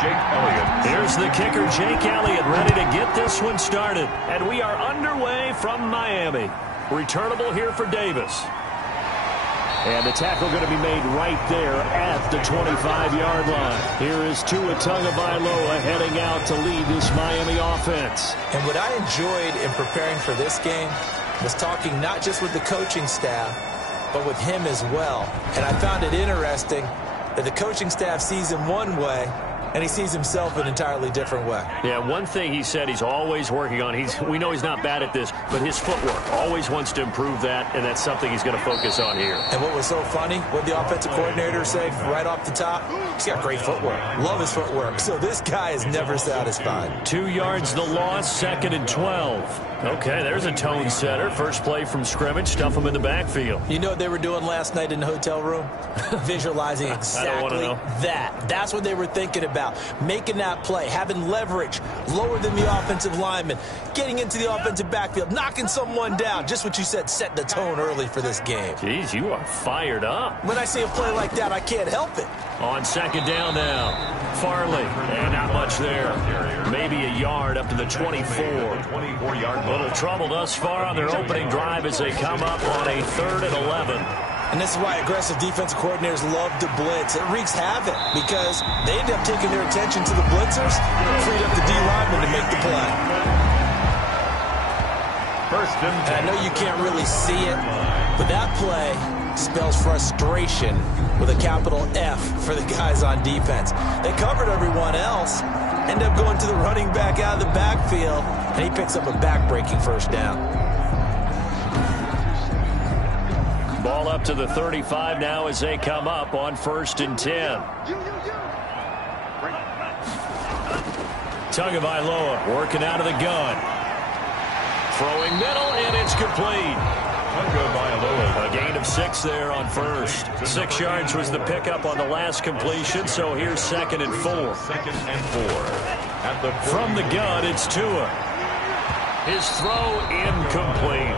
Jake Elliott. Here's the kicker, Jake Elliott, ready to get this one started. And we are underway from Miami. Returnable here for Davis. And the tackle going to be made right there at the 25-yard line. Here is Tua Tagovailoa heading out to lead this Miami offense. And what I enjoyed in preparing for this game was talking not just with the coaching staff, but with him as well. And I found it interesting that the coaching staff sees him one way, and he sees himself an entirely different way. Yeah, one thing he said he's always working on, we know he's not bad at this, but his footwork, always wants to improve that, and that's something he's going to focus on here. And what was so funny, what the offensive coordinator said right off the top, he's got great footwork. Love his footwork. So this guy is never satisfied. 2 yards the loss, 2nd and 12. Okay, there's a tone setter. First play from scrimmage, stuff him in the backfield. You know what they were doing last night in the hotel room? Visualizing exactly that. That's what they were thinking about. Making that play, having leverage, lower than the offensive lineman, getting into the offensive backfield, knocking someone down. Just what you said, set the tone early for this game. Jeez, you are fired up. When I see a play like that, I can't help it. On 2nd down now. Farley, and not much there. Maybe a yard up to the 24. 24-yard line. Little trouble thus far on their opening drive as they come up on a 3rd and 11. And this is why aggressive defensive coordinators love to blitz. It wreaks havoc because they end up taking their attention to the blitzers, freed up the D lineman to make the play. First and 10. And I know you can't really see it, but that play spells frustration with a capital F for the guys on defense. They covered everyone else, end up going to the running back out of the backfield, and he picks up a back-breaking first down. Ball up to the 35 now as they come up on 1st and 10. Tagovailoa working out of the gun. Throwing middle, and it's complete. A gain of 6 there on first. 6 yards was the pickup on the last completion, so here's 2nd and 4. 2nd and 4. From the gun, it's Tua. His throw incomplete.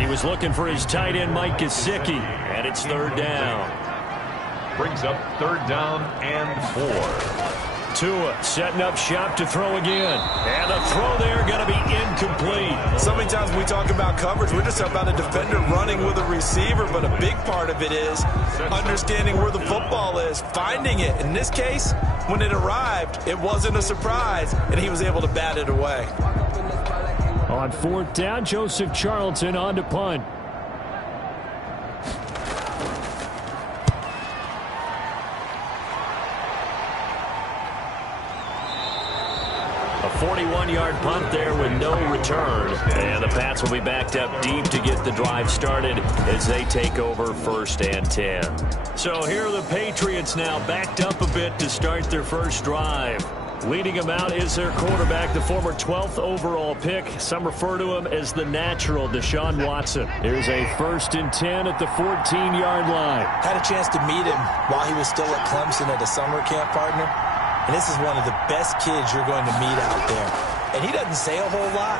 He was looking for his tight end, Mike Gesicki, and it's 3rd down. Brings up 3rd down and 4. Tua setting up shop to throw again. And the throw there going to be incomplete. So many times when we talk about coverage, we're just about a defender running with a receiver, but a big part of it is understanding where the football is, finding it. In this case, when it arrived, it wasn't a surprise, and he was able to bat it away. On 4th down, Joseph Charlton on to punt. A 41-yard punt there with no return. And the Pats will be backed up deep to get the drive started as they take over 1st and 10. So here are the Patriots now backed up a bit to start their first drive. Leading them out is their quarterback, the former 12th overall pick. Some refer to him as the natural, Deshaun Watson. Here's a 1st and 10 at the 14-yard line. Had a chance to meet him while he was still at Clemson at a summer camp, partner. And this is one of the best kids you're going to meet out there. And he doesn't say a whole lot,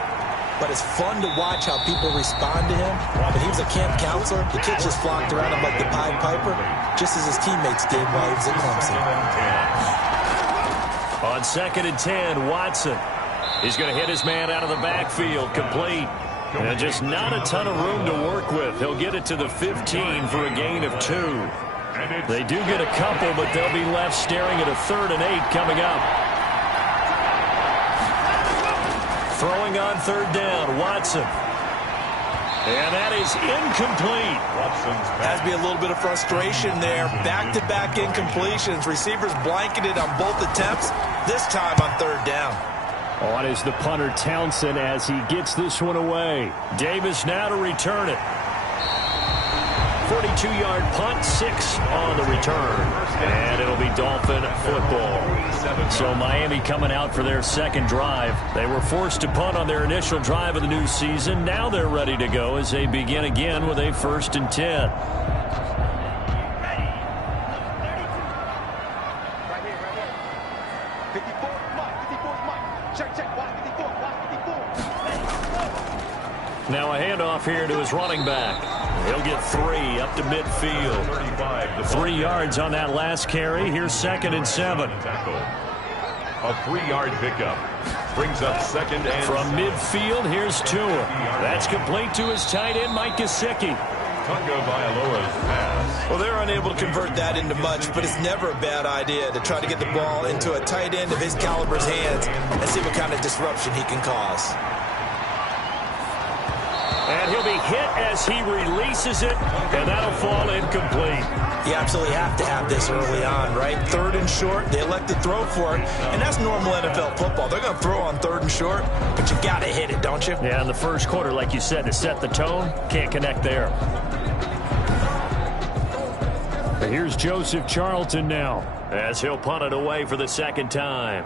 but it's fun to watch how people respond to him. When he was a camp counselor, the kids just flocked around him like the Pied Piper, just as his teammates did while he was at Clemson. On 2nd and 10, Watson. He's going to hit his man out of the backfield, complete. And just not a ton of room to work with. He'll get it to the 15 for a gain of 2. They do get a couple, but they'll be left staring at a 3rd and 8 coming up. Throwing on 3rd down, Watson. And that is incomplete. Has to be a little bit of frustration there. Back-to-back incompletions. Receivers blanketed on both attempts, this time on 3rd down. On is the punter Townsend as he gets this one away. Davis now to return it. 42-yard punt, 6 on the return. And it'll be Dolphin football. So Miami coming out for their 2nd drive. They were forced to punt on their initial drive of the new season. Now they're ready to go as they begin again with a 1st and 10. Now a handoff here to his running back. He'll get 3 up to midfield. 3 yards on that last carry. Here's 2nd and 7. A 3-yard pickup. Brings up second and from midfield. Here's Tua. That's complete to his tight end, Mike Gesicki. Tagovailoa's pass. Well, they're unable to convert that into much, but it's never a bad idea to try to get the ball into a tight end of his caliber's hands and see what kind of disruption he can cause. And he'll be hit as he releases it, and that'll fall incomplete. You absolutely have to have this early on, right? 3rd and short, they elect to throw for it, and that's normal NFL football. They're going to throw on 3rd and short, but you got to hit it, don't you? Yeah, in the first quarter, like you said, to set the tone, can't connect there. Here's Joseph Charlton now, as he'll punt it away for the second time.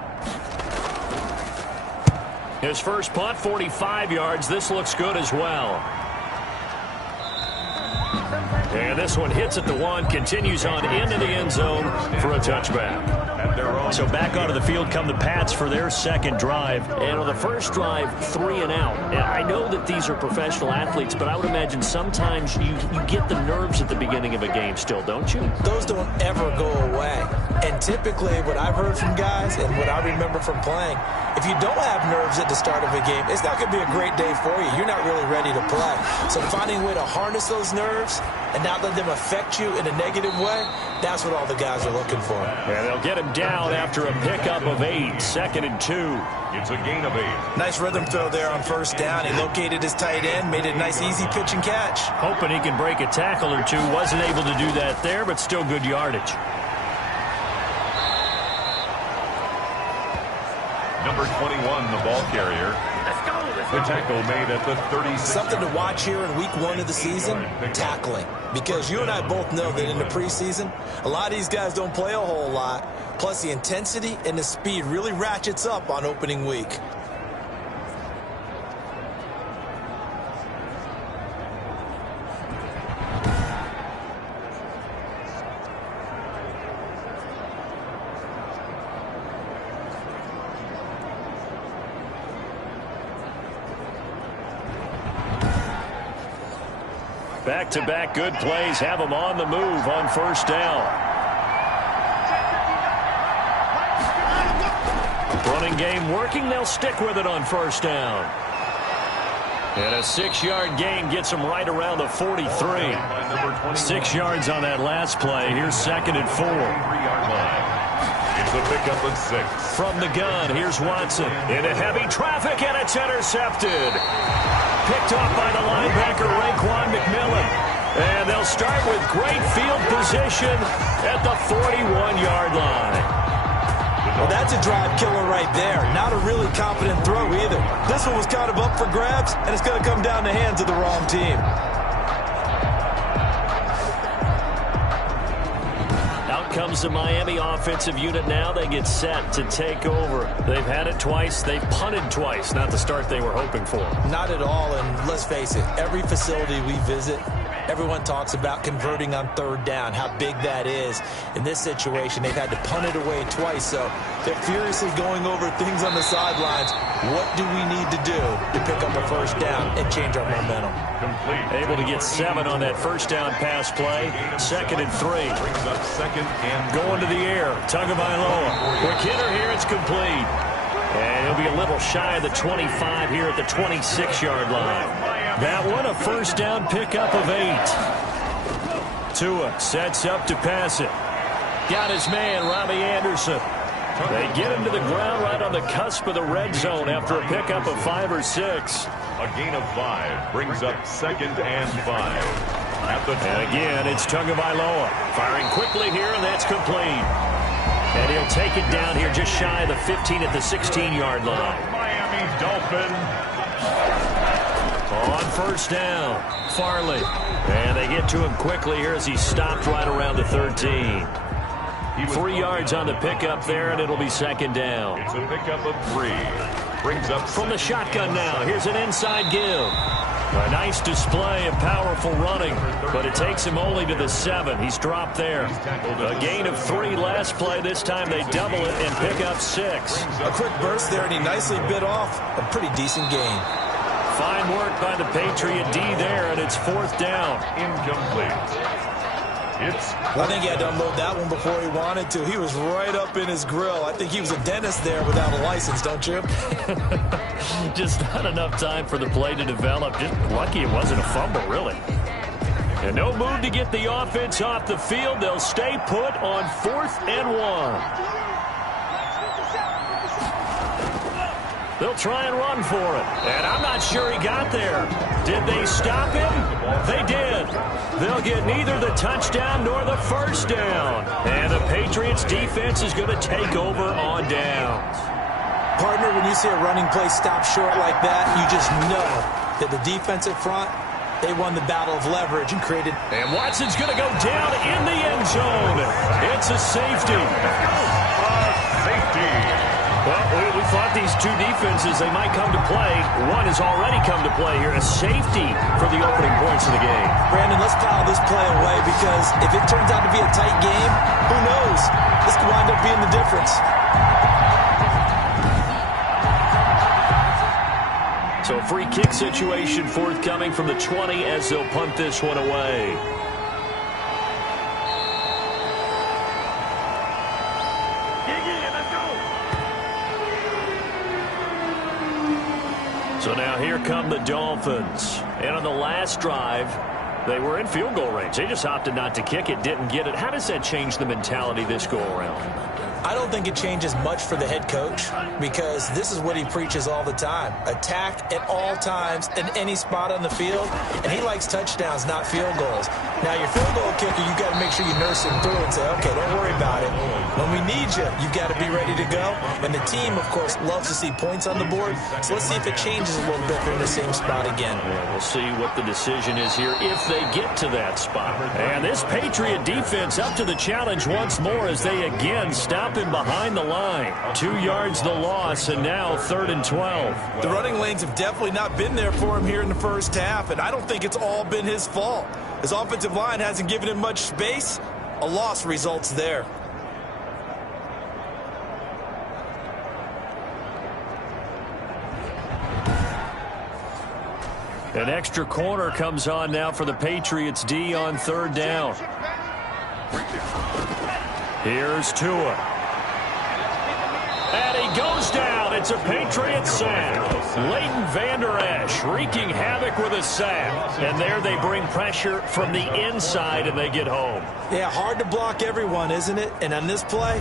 His first punt, 45 yards. This looks good as well. And this one hits at the 1, continues on into the end zone for a touchback. So back onto the field come the Pats for their second drive. And on the first drive, 3 and out. And I know that these are professional athletes, but I would imagine sometimes you get the nerves at the beginning of a game still, don't you? Those don't ever go away. And typically what I've heard from guys and what I remember from playing, if you don't have nerves at the start of a game, it's not going to be a great day for you. You're not really ready to play. So finding a way to harness those nerves and not let them affect you in a negative way, that's what all the guys are looking for. And they'll get him down after a pickup of 8, 2nd and 2. It's a gain of 8. Nice rhythm throw there on first down. He located his tight end, made it a nice easy pitch and catch. Hoping he can break a tackle or two. Wasn't able to do that there, but still good yardage. Number 21, the ball carrier. The tackle made at the 36. Something to watch here in week 1 of the season, tackling. Because you and I both know that in the preseason, a lot of these guys don't play a whole lot. Plus the intensity and the speed really ratchets up on opening week. Back-to-back good plays have them on the move on first down. Running game working. They'll stick with it on first down. And a 6-yard gain gets them right around the 43. 6 yards on that last play. Here's 2nd and 4. It's a pickup of 6. From the gun, here's Watson. Into heavy traffic, and it's intercepted. Picked off by the linebacker, Raekwon McMillan. And they'll start with great field position at the 41-yard line. Well, that's a drive killer right there. Not a really confident throw either. This one was kind of up for grabs, and it's going to come down the hands of the wrong team. Comes the Miami offensive unit now. They get set to take over. They've had it twice. They've punted twice. Not the start they were hoping for. Not at all, and let's face it, every facility we visit, everyone talks about converting on 3rd down, how big that is. In this situation, they've had to punt it away twice, so they're furiously going over things on the sidelines. What do we need to do to pick up a first down and change our momentum? Complete. Able to get 7 on that first down pass play. 2nd and 3. Brings up 2nd and going to the air. Tagovailoa. Quick hitter here. It's complete. And he'll be a little shy of the 25 here at the 26-yard line. That one a first down pickup of 8. Tua sets up to pass it. Got his man, Robbie Anderson. They get him to the ground right on the cusp of the red zone after a pickup of 5 or 6. a gain of 5 brings up 2nd and 5. And again, it's Tagovailoa firing quickly here, and that's complete. And he'll take it down here just shy of the 15 at the 16-yard line. Miami Dolphin. On first down, Farley. And they get to him quickly here as he stopped right around the 13. 3 yards on the pickup there, and it'll be 2nd down. It's a pickup of 3. Brings up from the shotgun now. Here's an inside give. A nice display of powerful running, but it takes him only to the 7. He's dropped there. A gain of 3 last play. This time they double it and pick up 6. A quick burst there, and he nicely bit off a pretty decent gain. Fine work by the Patriot D there, and it's 4th down. Incomplete. I think he had to unload that one before he wanted to. He was right up in his grill. I think he was a dentist there without a license, don't you? Just not enough time for the play to develop. Just lucky it wasn't a fumble, really. And no move to get the offense off the field. They'll stay put on 4th and 1. They'll try and run for it. And I'm not sure he got there. Did they stop him? They did. They'll get neither the touchdown nor the first down. And the Patriots defense is going to take over on downs. Partner, when you see a running play stop short like that, you just know that the defensive front, they won the battle of leverage and created. And Watson's going to go down in the end zone. It's a safety. Well, we thought these two defenses, they might come to play. One has already come to play here. A safety for the opening points of the game. Brandon, let's file this play away because if it turns out to be a tight game, who knows? This could wind up being the difference. So a free kick situation forthcoming from the 20 as they'll punt this one away. So now here come the Dolphins. And on the last drive, they were in field goal range. They just opted not to kick it, didn't get it. How does that change the mentality this go around? I don't think it changes much for the head coach because this is what he preaches all the time. Attack at all times in any spot on the field, and he likes touchdowns, not field goals. Now, your field goal kicker, you've got to make sure you nurse him through and say, okay, don't worry about it. When we need you, you've got to be ready to go. And the team, of course, loves to see points on the board, so let's see if it changes a little bit if they're in the same spot again. Yeah, we'll see what the decision is here if they get to that spot. And this Patriot defense up to the challenge once more as they again stop him behind the line. 2 yards the loss, and now 3rd and 12. The running lanes have definitely not been there for him here in the first half, and I don't think it's all been his fault. His offensive line hasn't given him much space. A loss results there. An extra corner comes on now for the Patriots D on 3rd down. Here's Tua. And he goes down. It's a Patriot sack. Leighton Vander Esch wreaking havoc with a sack. And there they bring pressure from the inside and they get home. Yeah, hard to block everyone, isn't it? And on this play,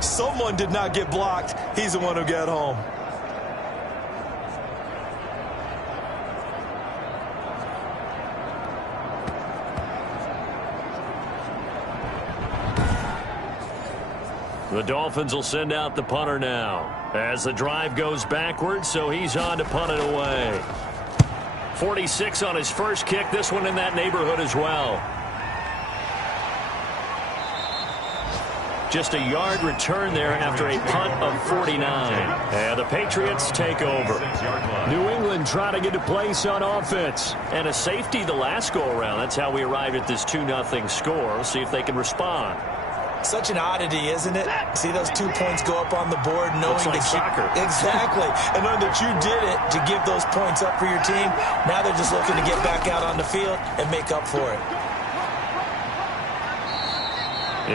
someone did not get blocked. He's the one who got home. The Dolphins will send out the punter now as the drive goes backwards, so he's on to punt it away. 46 on his first kick, this one in that neighborhood as well. Just a yard return there after a punt of 49. And the Patriots take over. New England trying to get a place on offense. And a safety the last go-around. That's how we arrived at this 2-0 score. We'll see if they can respond. Such an oddity, isn't it? See those 2 points go up on the board knowing Looks like that soccer. Exactly. And knowing that you did it to give those points up for your team. Now they're just looking to get back out on the field and make up for it.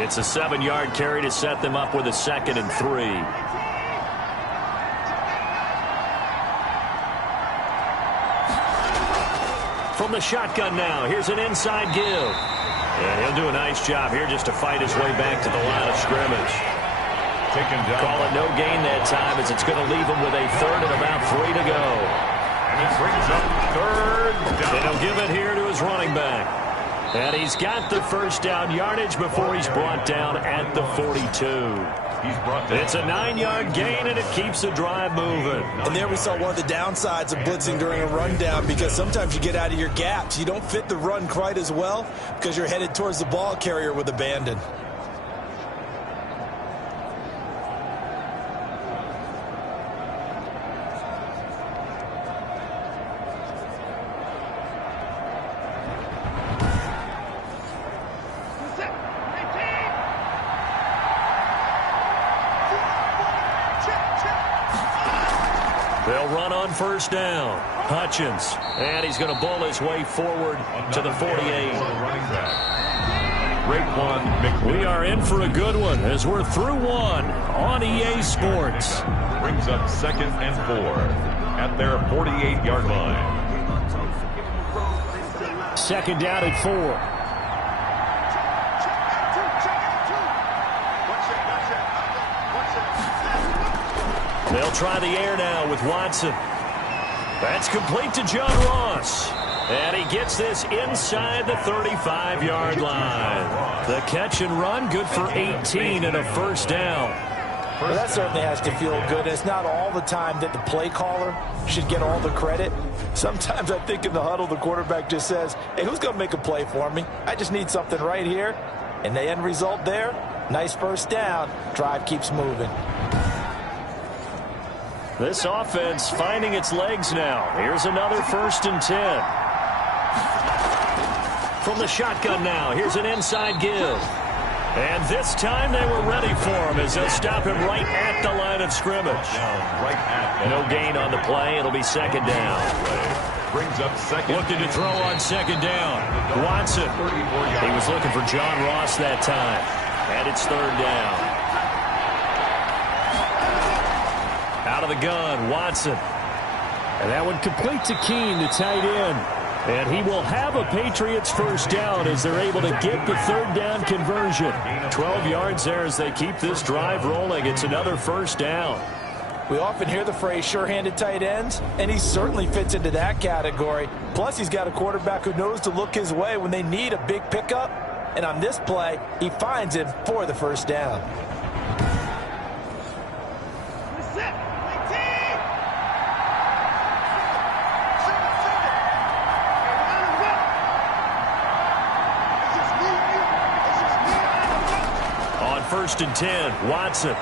It's a 7-yard carry to set them up with a 2nd and 3. From the shotgun now, here's an inside give. And he'll do a nice job here just to fight his way back to the line of scrimmage. Call it no gain that time as it's going to leave him with a 3rd and about 3 to go. And he brings up 3rd down. And he'll give it here to his running back. And he's got the first down yardage before he's brought down at the 42. It's a 9-yard gain, and it keeps the drive moving. And there we saw one of the downsides of blitzing during a rundown because sometimes you get out of your gaps. You don't fit the run quite as well because you're headed towards the ball carrier with abandon. They'll run on first down. Hutchins. And he's going to bull his way forward to the 48. We are in for a good one as we're through one on EA Sports. Brings up 2nd and 4 at their 48-yard line. 2nd down and 4. They'll try the air now with Watson. That's complete to John Ross. And he gets this inside the 35-yard line. The catch and run, good for 18 and a first down. Well, that certainly has to feel good. It's not all the time that the play caller should get all the credit. Sometimes I think in the huddle, the quarterback just says, hey, who's going to make a play for me? I just need something right here. And the end result there, nice first down. Drive keeps moving. This offense finding its legs now. Here's another 1st and 10. From the shotgun now, here's an inside give. And this time they were ready for him as they'll stop him right at the line of scrimmage. No gain on the play. It'll be 2nd down. Brings up 2nd. Looking to throw on 2nd down. Watson. He was looking for John Ross that time. And it's 3rd down. Out of the gun, Watson. And that one complete to Keene, the tight end. And he will have a Patriots first down as they're able to get the 3rd down conversion. 12 yards there as they keep this drive rolling. It's another first down. We often hear the phrase sure-handed tight ends, and he certainly fits into that category. Plus, he's got a quarterback who knows to look his way when they need a big pickup. And on this play, he finds him for the first down. On 1st and 10, Watson.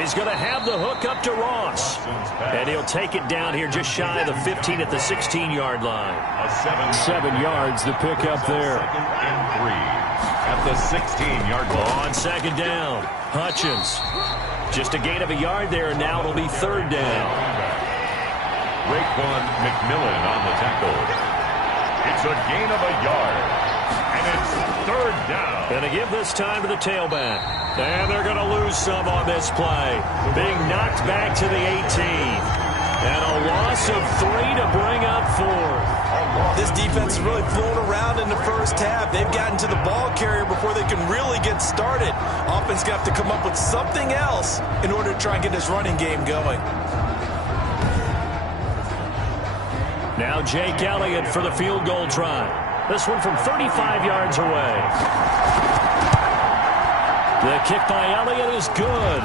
He's going to have the hook up to Ross. And he'll take it down here just shy of the 15 at the 16-yard line. 7 yards the pick up there. 2nd and 3 at the 16-yard line. On 2nd down, Hutchins. Just a gain of a yard there, and now it'll be 3rd down. Raekwon McMillan on the tackle. It's a gain of a yard. And it's 3rd down. Going to give this time to the tailback. And they're going to lose some on this play. Being knocked back to the 18. And a loss of 3 to bring up 4. This defense is really flown around in the first half. They've gotten to the ball carrier before they can really get started. Offense going to have to come up with something else in order to try and get this running game going. Now Jake Elliott for the field goal try. This one from 35 yards away. The kick by Elliott is good.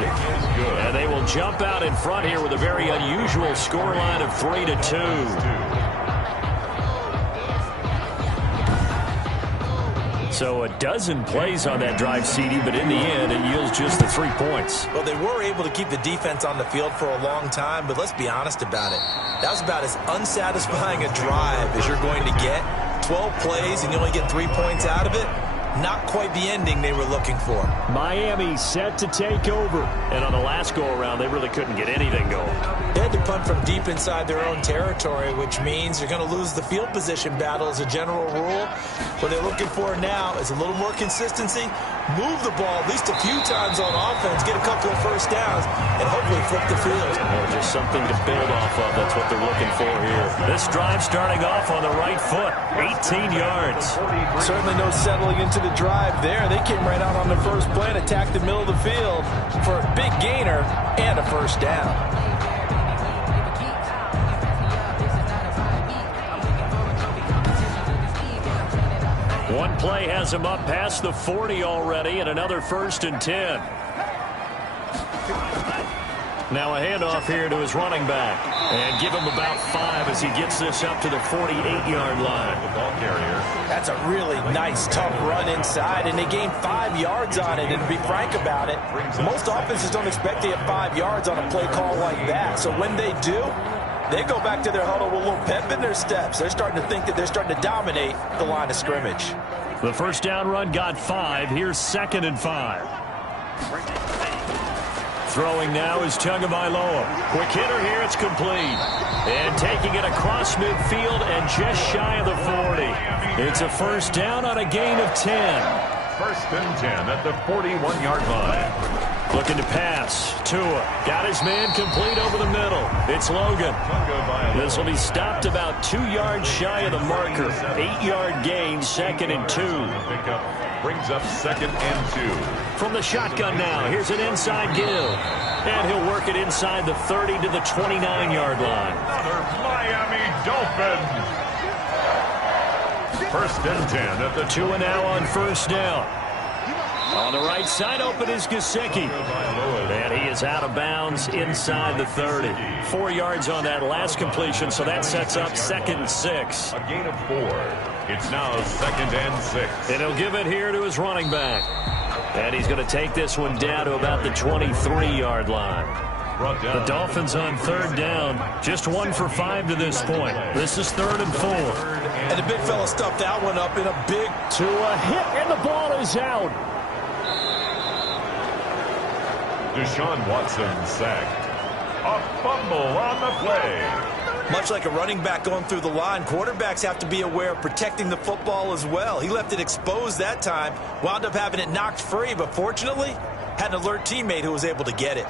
And they will jump out in front here with a very unusual scoreline of 3-2. So a dozen plays on that drive, CD, but in the end, it yields just the 3 points. Well, they were able to keep the defense on the field for a long time, but let's be honest about it. That was about as unsatisfying a drive as you're going to get. 12 plays and you only get 3 points out of it. Not quite the ending they were looking for. Miami set to take over. And on the last go-around, they really couldn't get anything going. They had to punt from deep inside their own territory, which means they're going to lose the field position battle as a general rule. What they're looking for now is a little more consistency, move the ball at least a few times on offense, get a couple of first downs, and hopefully flip the field. Well, just something to build off of. That's what they're looking for here. This drive starting off on the right foot, 18 yards. Certainly no settling into the drive there. They came right out on the first play and attacked the middle of the field for a big gainer and a first down. One play has him up past the 40 already, and another 1st and 10. Now a handoff here to his running back. And give him about 5 as he gets this up to the 48-yard line. The ball carrier. That's a really nice, tough run inside, and they gained 5 yards on it. And to be frank about it, most offenses don't expect to get 5 yards on a play call like that. So when they do, they go back to their huddle with a little pep in their steps. They're starting to think that they're starting to dominate the line of scrimmage. The first down run got 5. Here's 2nd and 5. Throwing now is Tagovailoa. Quick hitter here, it's complete. And taking it across midfield and just shy of the 40. It's a first down on a gain of 10. First and 10 at the 41-yard line. Looking to pass. Tua got his man complete over the middle. It's Logan. This will be stopped about 2 yards shy of the marker. 8-yard gain, 2nd and 2. Brings up 2nd and 2. From the shotgun now, here's an inside give. And he'll work it inside the 30 to the 29-yard line. Another Miami Dolphins. First and 10 at the 2 and now on first down. On the right side, open is Gesicki. And he is out of bounds inside the 30. 4 yards on that last completion, so that sets up 2nd and 6. A gain of 4. It's now 2nd and 6. And he'll give it here to his running back. And he's going to take this one down to about the 23-yard line. The Dolphins on 3rd down. Just 1 for 5 to this point. This is 3rd and 4. And the big fella stuffed that one up in a big Tua hit, and the ball is out. Deshaun Watson sacked. A fumble on the play. Much like a running back going through the line, quarterbacks have to be aware of protecting the football as well. He left it exposed that time, wound up having it knocked free, but fortunately, had an alert teammate who was able to get it.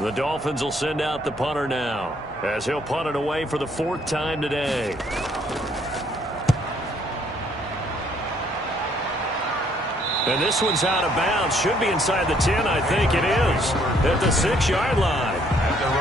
The Dolphins will send out the punter now, as he'll punt it away for the 4th time today. And this one's out of bounds. Should be inside the 10, I think it is. At the 6-yard line.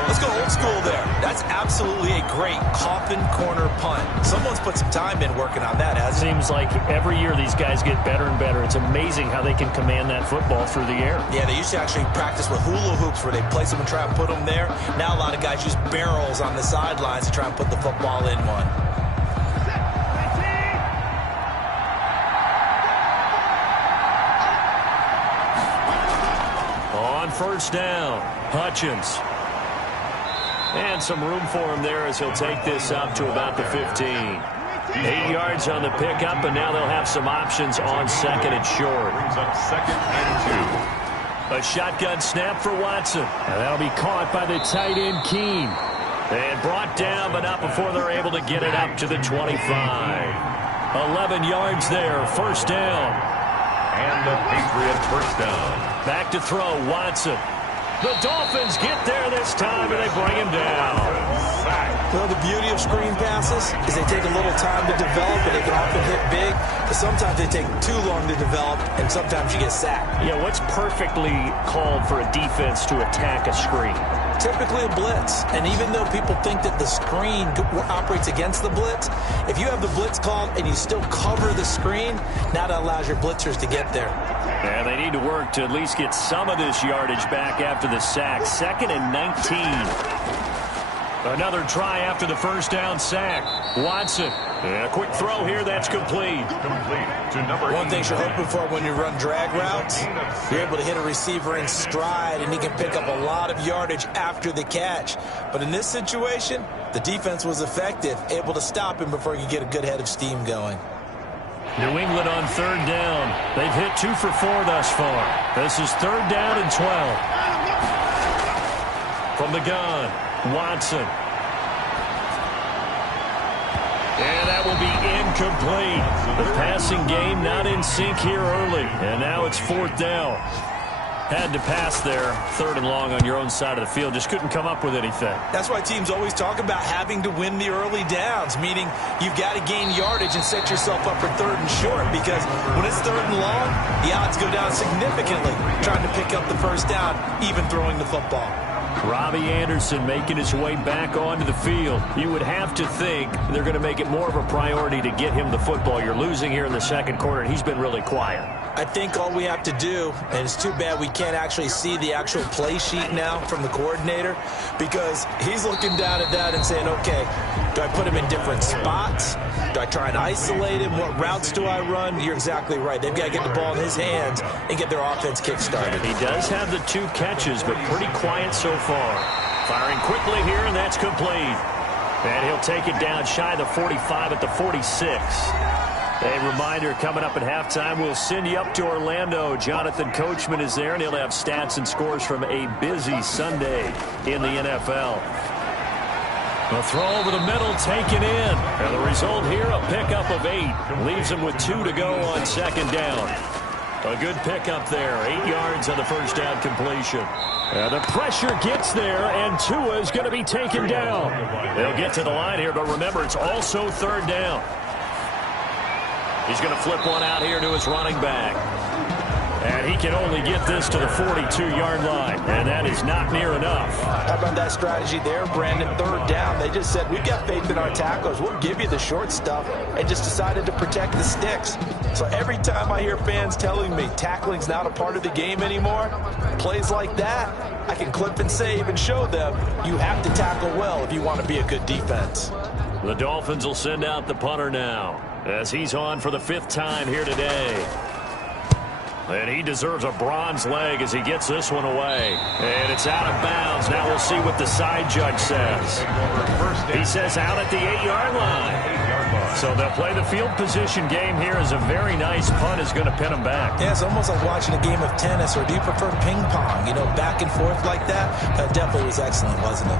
Let's go old school there. That's absolutely a great coffin corner punt. Someone's put some time in working on that, hasn't it? Seems like every year these guys get better and better. It's amazing how they can command that football through the air. Yeah, they used to actually practice with hula hoops where they place them and try and put them there. Now a lot of guys use barrels on the sidelines to try and put the football in one. On first down, Hutchins. And some room for him there as he'll take this up to about the 15. 8 yards on the pickup, and now they'll have some options on 2nd and short. Brings up 2nd and 2. A shotgun snap for Watson. And that'll be caught by the tight end, Keene. And brought down, but not before they're able to get it up to the 25. 11 yards there, first down. And the Patriot first down. Back to throw, Watson. The Dolphins get there this time, and they bring him down. Well, the beauty of screen passes is they take a little time to develop, and they can often hit big. But sometimes they take too long to develop, and sometimes you get sacked. Yeah, what's perfectly called for a defense to attack a screen? Typically a blitz. And even though people think that the screen operates against the blitz, if you have the blitz called and you still cover the screen, now that allows your blitzers to get there. And they need to work to at least get some of this yardage back after the sack. 2nd and 19. Another try after the first down sack. Watson. And a quick throw here. That's complete. To number One thing you're hoping for when you run drag routes, you're able to hit a receiver in stride, and he can pick up a lot of yardage after the catch. But in this situation, the defense was effective, able to stop him before you get a good head of steam going. New England on 3rd down. They've hit 2 for 4 thus far. This is 3rd down and 12. From the gun, Watson. And that will be incomplete. The passing game not in sync here early. And now it's 4th down. Had to pass there, 3rd and long on your own side of the field. Just couldn't come up with anything. That's why teams always talk about having to win the early downs, meaning you've got to gain yardage and set yourself up for 3rd and short, because when it's 3rd and long, the odds go down significantly trying to pick up the first down, even throwing the football. Robbie Anderson making his way back onto the field. You would have to think they're going to make it more of a priority to get him the football. You're losing here in the 2nd quarter, and he's been really quiet. I think all we have to do, and it's too bad we can't actually see the actual play sheet now from the coordinator, because he's looking down at that and saying, okay, do I put him in different spots? Do I try and isolate him? What routes do I run? You're exactly right. They've got to get the ball in his hands and get their offense kick-started. He does have the 2 catches, but pretty quiet so far. Firing quickly here, and that's complete. And he'll take it down shy of the 45 at the 46. A reminder, coming up at halftime, we'll send you up to Orlando. Jonathan Coachman is there, and he'll have stats and scores from a busy Sunday in the NFL. A throw over the middle, taken in. And the result here, a pickup of 8. Leaves him with 2 to go on second down. A good pickup there. 8 yards on the first down completion. And the pressure gets there, and Tua is going to be taken down. They'll get to the line here, but remember, it's also third down. He's going to flip one out here to his running back. And he can only get this to the 42-yard line, and that is not near enough. How about that strategy there, Brandon? Third down. They just said, we've got faith in our tackles. We'll give you the short stuff, and just decided to protect the sticks. So every time I hear fans telling me tackling's not a part of the game anymore, plays like that, I can clip and save and show them you have to tackle well if you want to be a good defense. The Dolphins will send out the punter now, as he's on for the 5th time here today. And he deserves a bronze leg as he gets this one away. And it's out of bounds. Now we'll see what the side judge says. He says out at the 8-yard line. So they'll play the field position game here as a very nice punt is going to pin him back. Yeah, it's almost like watching a game of tennis, or do you prefer ping pong? You know, back and forth like that? That definitely was excellent, wasn't it?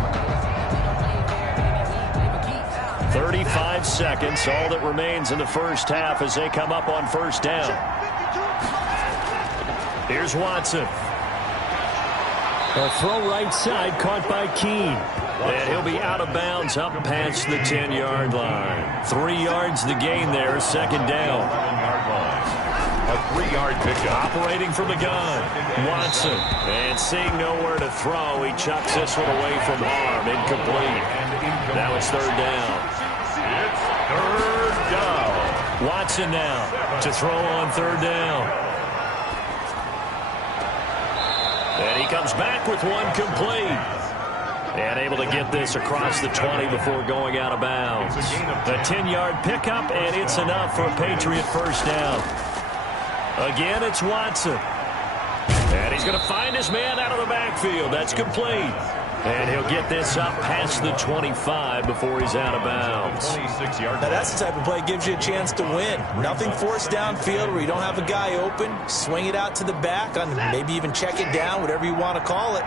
35 seconds, all that remains in the first half as they come up on first down. Here's Watson. A throw right side caught by Keene. And he'll be out of bounds up past the 10-yard line. 3 yards the gain there, second down. A 3-yard pickup. Operating from the gun. Watson. And seeing nowhere to throw, he chucks this one away from harm. Incomplete. Now it's third down. It's third down. Watson now to throw on third down. And he comes back with one complete. And able to get this across the 20 before going out of bounds. A 10-yard pickup, and it's enough for a Patriot first down. Again, it's Watson. And he's going to find his man out of the backfield. That's complete. And he'll get this up past the 25 before he's out of bounds. Now that's the type of play that gives you a chance to win. Nothing forced downfield where you don't have a guy open. Swing it out to the back, on maybe even check it down, whatever you want to call it.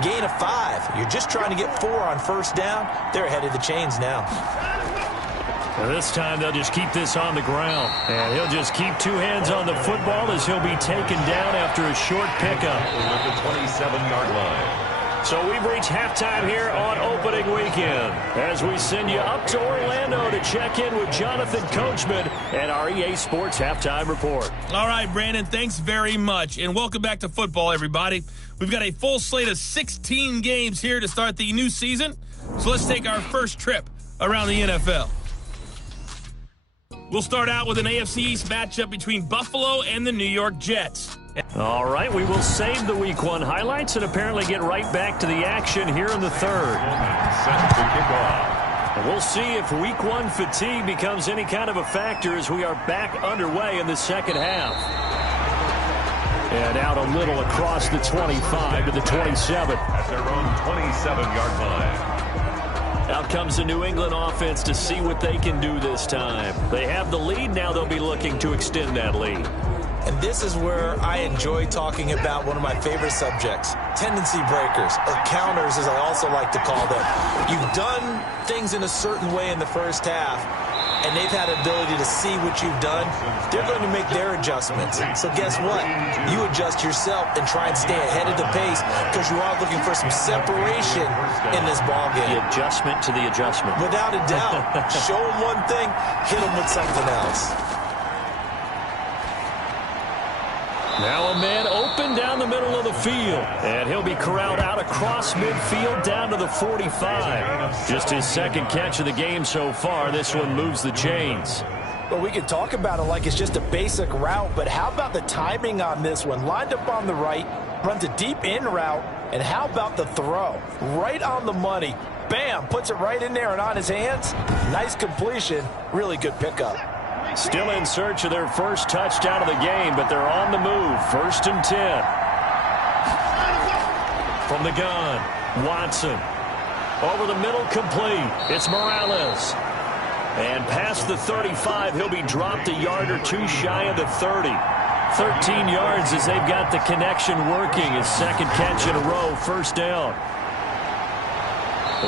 Gain of 5. You're just trying to get 4 on first down. They're ahead of the chains now. And this time they'll just keep this on the ground. And he'll just keep 2 hands on the football as he'll be taken down after a short pickup. At the 27-yard line. So we've reached halftime here on opening weekend as we send you up to Orlando to check in with Jonathan Coachman and our EA Sports Halftime Report. All right, Brandon, thanks very much. And welcome back to football, everybody. We've got a full slate of 16 games here to start the new season. So let's take our first trip around the NFL. We'll start out with an AFC East matchup between Buffalo and the New York Jets. All right, we will save the Week 1 highlights and apparently get right back to the action here in the third. Set to kick off. And we'll see if Week 1 fatigue becomes any kind of a factor as we are back underway in the second half. And out a little across the 25 to the 27. At their own 27-yard line. Out comes the New England offense to see what they can do this time. They have the lead. Now they'll be looking to extend that lead. And this is where I enjoy talking about one of my favorite subjects, tendency breakers, or counters as I also like to call them. You've done things in a certain way in the first half, and they've had ability to see what you've done. They're going to make their adjustments. So guess what? You adjust yourself and try and stay ahead of the pace because you are looking for some separation in this ball game. The adjustment to the adjustment. Without a doubt. Show them one thing, hit them with something else. Now a man open down the middle of the field. And he'll be corralled out across midfield down to the 45. Just his second catch of the game so far. This one moves the chains. Well, we could talk about it like it's just a basic route, but how about the timing on this one? Lined up on the right, runs a deep in route, and how about the throw? Right on the money. Bam, puts it right in there and on his hands. Nice completion. Really good pickup. Still in search of their first touchdown of the game, but they're on the move. 1st and 10. From the gun, Watson. Over the middle, complete. It's Morales. And past the 35, he'll be dropped a yard or two shy of the 30. 13 yards as they've got the connection working. His second catch in a row, first down.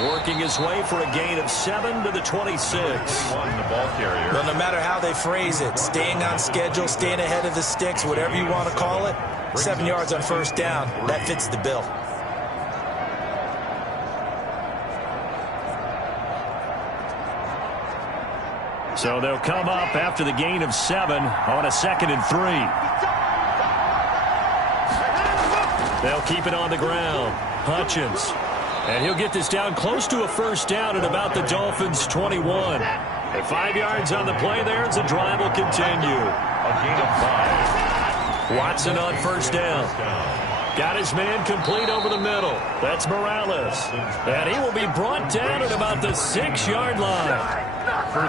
Working his way for a gain of 7 to the 26. Well, no matter how they phrase it, staying on schedule, staying ahead of the sticks, whatever you want to call it, 7 yards on first down, that fits the bill. So they'll come up after the gain of 7 on a 2nd and 3. They'll keep it on the ground. Hutchins. And he'll get this down close to a first down at about the Dolphins' 21. At 5 yards on the play there as the drive will continue. A gain of 5. Watson on first down. Got his man complete over the middle. That's Morales. And he will be brought down at about the 6-yard line.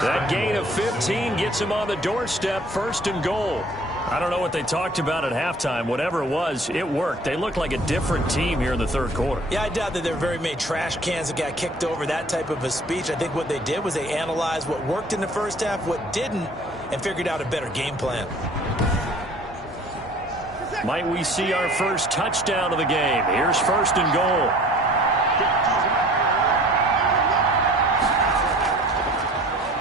That gain of 15 gets him on the doorstep, first and goal. I don't know what they talked about at halftime. Whatever it was, it worked. They looked like a different team here in the third quarter. Yeah, I doubt that there were very many trash cans that got kicked over, that type of a speech. I think what they did was they analyzed what worked in the first half, what didn't, and figured out a better game plan. Might we see our first touchdown of the game? Here's first and goal.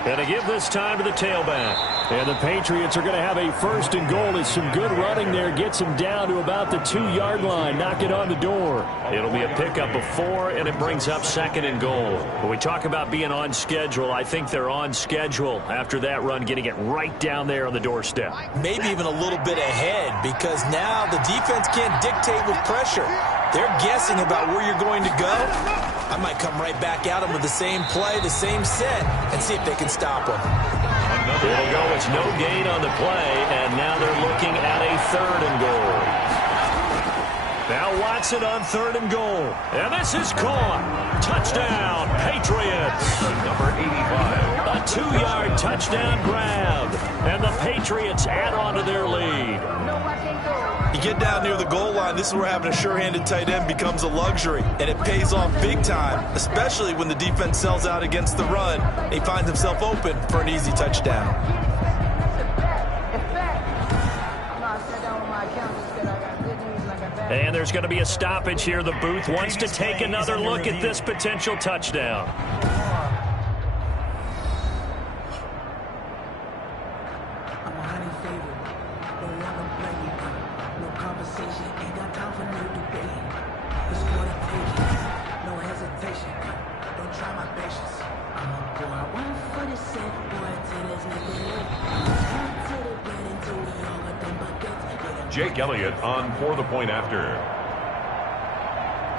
And to give this time to the tailback. And the Patriots are going to have a first and goal as some good running there gets him down to about the 2-yard line. Knock it on the door. It'll be a pickup of 4, and it brings up 2nd and goal. When we talk about being on schedule, I think they're on schedule after that run, getting it right down there on the doorstep. Maybe even a little bit ahead, because now the defense can't dictate with pressure. They're guessing about where you're going to go. I might come right back at them with the same play, the same set, and see if they can stop them. It'll go. It's no gain on the play, and now they're looking at a 3rd and goal. Now Watson on 3rd and goal. And this is caught. Touchdown, Patriots. Number 85. A 2-yard touchdown grab. And the Patriots add on to their lead. You get down near the goal line, this is where having a sure-handed tight end becomes a luxury, and it pays off big time, especially when the defense sells out against the run. He finds himself open for an easy touchdown. And there's going to be a stoppage here. The booth wants to take another look at this potential touchdown. Jake Elliott on for the point after.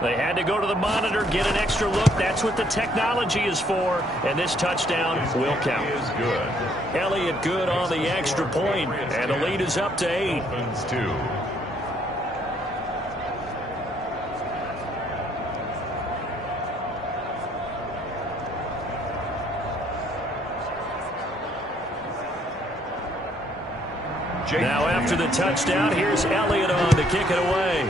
They had to go to the monitor, get an extra look. That's what the technology is for. And this touchdown will count. Is good. Elliott good on the extra point, and the lead is up to 8. Dolphins 2. Now after the touchdown, here's Elliott on to kick it away.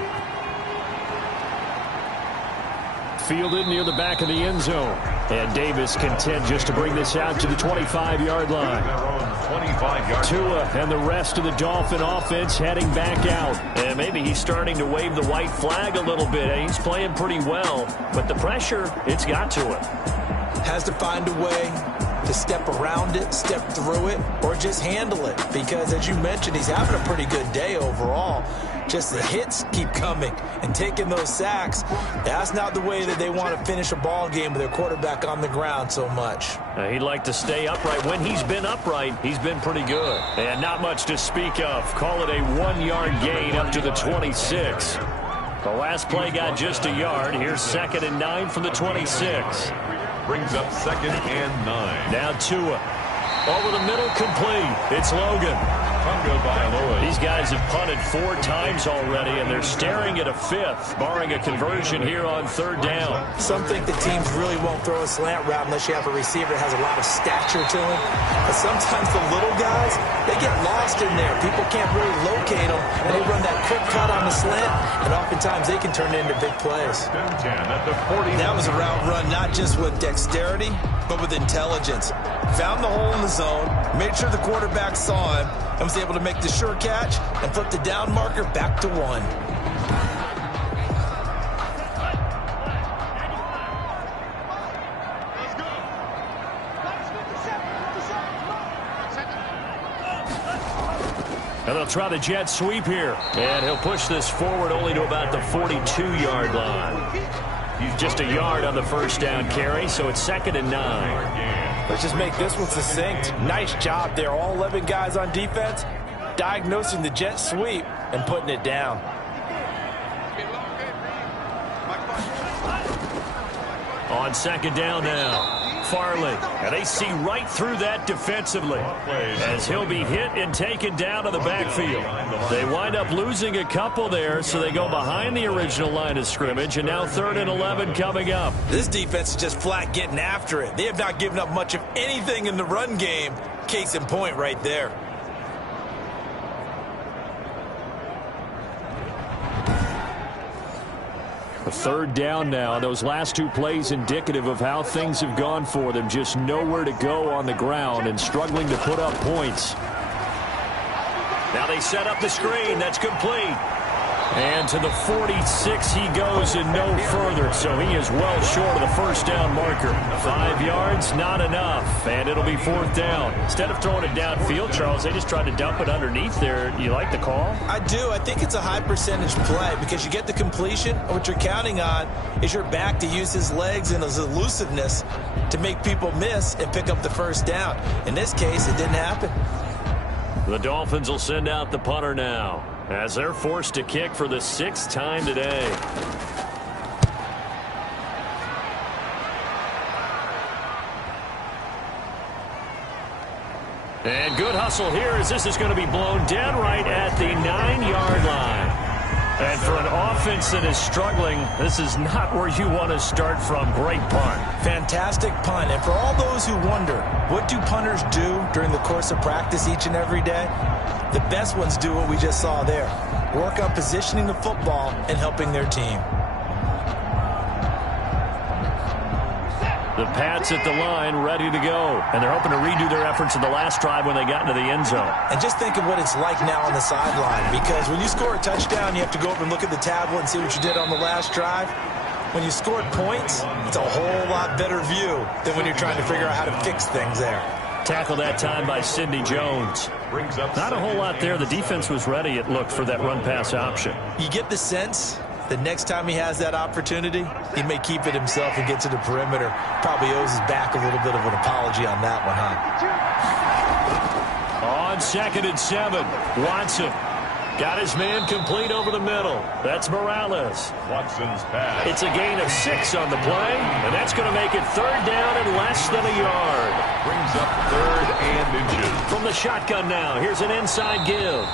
Fielded near the back of the end zone. And Davis content just to bring this out to the 25-yard line. 25-yard. Tua and the rest of the Dolphin offense heading back out. And maybe he's starting to wave the white flag a little bit. He's playing pretty well. But the pressure, it's got to him. Has to find a way to step around it, step through it, or just handle it. Because, as you mentioned, he's having a pretty good day overall. Just the hits keep coming and taking those sacks. That's not the way that they want to finish a ball game with their quarterback on the ground so much. He'd like to stay upright. When he's been upright, he's been pretty good. And not much to speak of. Call it a 1-yard gain up to the 26. The last play got just a yard. Here's 2nd and 9 from the 26. Brings up 2nd and 9. Now Tua. Over the middle, complete. It's Logan. These guys have punted 4 times already, and they're staring at a 5th, barring a conversion here on 3rd down. Some think the teams really won't throw a slant route unless you have a receiver that has a lot of stature to him. But sometimes the little guys, they get lost in there. People can't really locate them, and they run that quick cut on the slant, and oftentimes they can turn it into big plays. That was a route run not just with dexterity, but with intelligence. Found the hole in the zone, made sure the quarterback saw him, and was able to make the sure catch and flip the down marker back to 1. And they'll try the jet sweep here. And he'll push this forward only to about the 42-yard line. Just a yard on the 1st down carry, so it's 2nd and 9. Let's just make this one succinct. Nice job there. All 11 guys on defense diagnosing the jet sweep and putting it down. On 2nd down now. Farley, and they see right through that defensively as he'll be hit and taken down to the backfield. They wind up losing a couple there, so they go behind the original line of scrimmage, and now 3rd and 11 coming up. This defense is just flat getting after it. They have not given up much of anything in the run game. Case in point right there. A 3rd down now. Those last 2 plays indicative of how things have gone for them. Just nowhere to go on the ground and struggling to put up points. Now they set up the screen. That's complete. And to the 46 he goes and no further. So he is well short of the 1st down marker. 5 yards, not enough. And it'll be 4th down. Instead of throwing it downfield, Charles, they just tried to dump it underneath there. You like the call? I do. I think it's a high percentage play because you get the completion. What you're counting on is your back to use his legs and his elusiveness to make people miss and pick up the 1st down. In this case, it didn't happen. The Dolphins will send out the punter now as they're forced to kick for the 6th time today. And good hustle here as this is going to be blown down right at the 9-yard line. And for an offense that is struggling, this is not where you want to start from. Great punt. Fantastic punt. And for all those who wonder, what do punters do during the course of practice each and every day? The best ones do what we just saw there. Work on positioning the football and helping their team. The Pats at the line, ready to go. And they're hoping to redo their efforts in the last drive when they got into the end zone. And just think of what it's like now on the sideline. Because when you score a touchdown, you have to go up and look at the tablet and see what you did on the last drive. When you scored points, it's a whole lot better view than when you're trying to figure out how to fix things there. Tackled that time by Sidney Jones. Not a whole lot there. The defense was ready, it looked, for that run-pass option. You get the sense the next time he has that opportunity, he may keep it himself and get to the perimeter. Probably owes his back a little bit of an apology on that one, huh? On 2nd and 7, Watson got his man complete over the middle. That's Morales. Watson's pass. It's a gain of 6 on the play, and that's going to make it 3rd down and less than a yard. Brings up 3rd and inches. From the shotgun now, here's an inside give.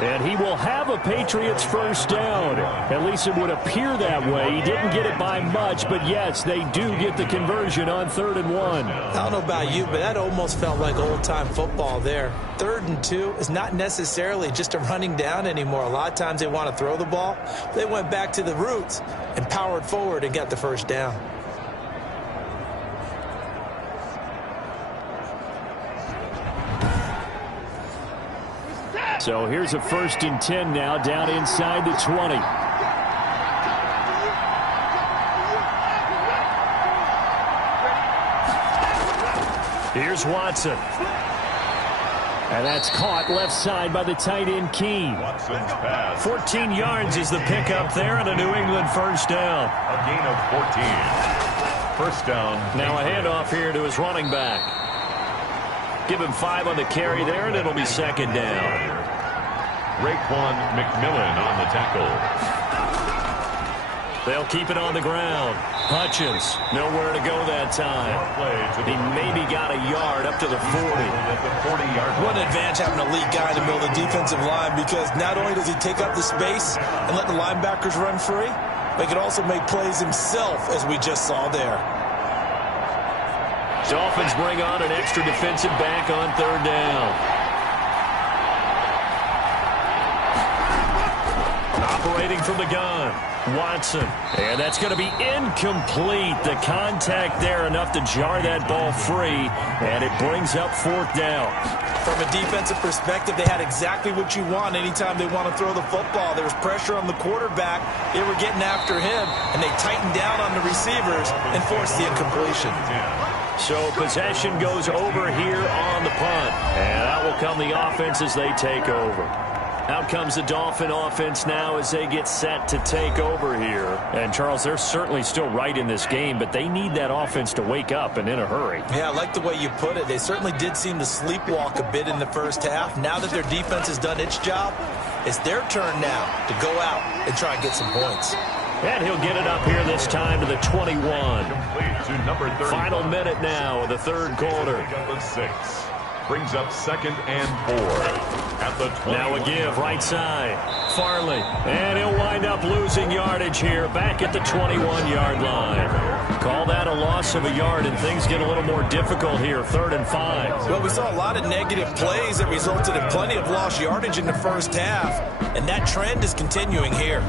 And he will have a Patriots 1st down. At least it would appear that way. He didn't get it by much, but yes, they do get the conversion on 3rd and 1. I don't know about you, but that almost felt like old-time football there. 3rd and 2 is not necessarily just a running down anymore. A lot of times they want to throw the ball. They went back to the roots and powered forward and got the 1st down. So here's a 1st and 10 now, down inside the 20. Here's Watson. And that's caught left side by the tight end Keene. Watson's pass. 14 yards is the pickup there, and a New England 1st down. A gain of 14. 1st down. Now a handoff here to his running back. Give him 5 on the carry there, and it'll be 2nd down. Raekwon McMillan on the tackle. They'll keep it on the ground. Hutchins, nowhere to go that time. He maybe got a yard up to the 40. What an advantage having a elite guy in the middle of the defensive line, because not only does he take up the space and let the linebackers run free, but he can also make plays himself, as we just saw there. Dolphins bring on an extra defensive back on third down. Operating from the gun, Watson. And that's going to be incomplete. The contact there enough to jar that ball free, and it brings up fourth down. From a defensive perspective, they had exactly what you want anytime they want to throw the football. There was pressure on the quarterback. They were getting after him, and they tightened down on the receivers and forced the incompletion. So possession goes over here on the punt, and out will come the offense as they take over. Out comes the Dolphin offense now as they get set to take over here. And, Charles, they're certainly still right in this game, but they need that offense to wake up and in a hurry. Yeah, I like the way you put it. They certainly did seem to sleepwalk a bit in the first half. Now that their defense has done its job, it's their turn now to go out and try and get some points. And he'll get it up here this time to the 21. To number 30. Final minute now of the third quarter. Brings up 2nd and 4 at the 20. Now a give right side. Farley. And he'll wind up losing yardage here back at the 21-yard line. Call that a loss of a yard, and things get a little more difficult here, 3rd and 5. Well, we saw a lot of negative plays that resulted in plenty of lost yardage in the first half, and that trend is continuing here.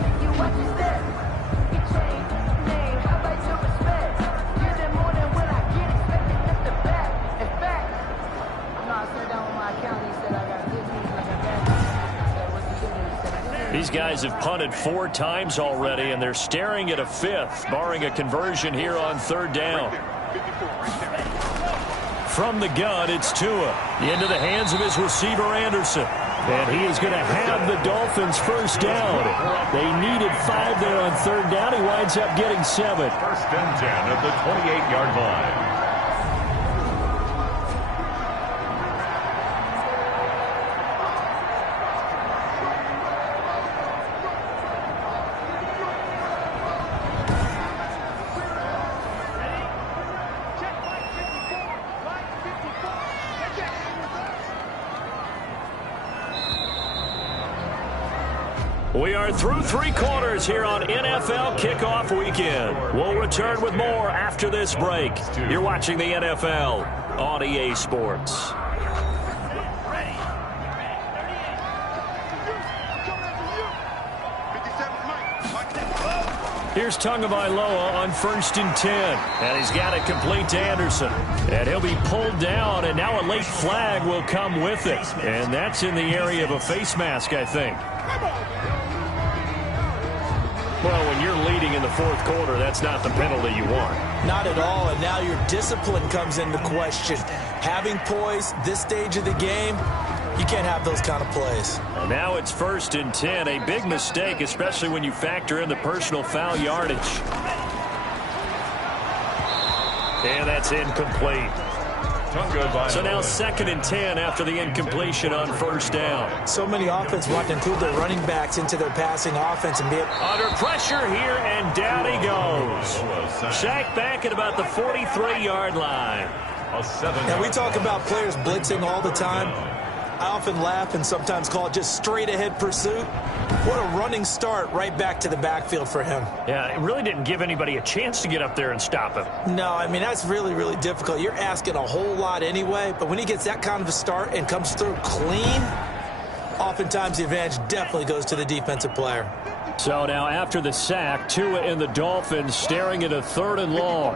These guys have punted 4 times already, and they're staring at a 5th, barring a conversion here on 3rd down. From the gun, it's Tua. Into the hands of his receiver, Anderson. And he is going to have the Dolphins first down. They needed 5 there on 3rd down. He winds up getting 7. 1st and 10 at the 28-yard line. We are through 3 quarters here on NFL Kickoff Weekend. We'll return with more after this break. You're watching the NFL on EA Sports. Here's Tagovailoa on 1st and 10. And he's got it complete to Anderson. And he'll be pulled down, and now a late flag will come with it. And that's in the area of a face mask, I think. Well, when you're leading in the 4th quarter, that's not the penalty you want. Not at all, and now your discipline comes into question. Having poise this stage of the game, you can't have those kind of plays. And now it's 1st and 10, a big mistake, especially when you factor in the personal foul yardage. And that's incomplete. So now 2nd and 10 after the incompletion on 1st down. So many offense want to include their running backs into their passing offense and be under pressure here, and down he goes. Sacked back at about the 43-yard line. And we talk about players blitzing all the time. I often laugh and sometimes call it just straight-ahead pursuit. What a running start right back to the backfield for him. Yeah, it really didn't give anybody a chance to get up there and stop him. No, I mean, that's really, really difficult. You're asking a whole lot anyway, but when he gets that kind of a start and comes through clean, oftentimes the advantage definitely goes to the defensive player. So now after the sack, Tua and the Dolphins staring at a 3rd and long.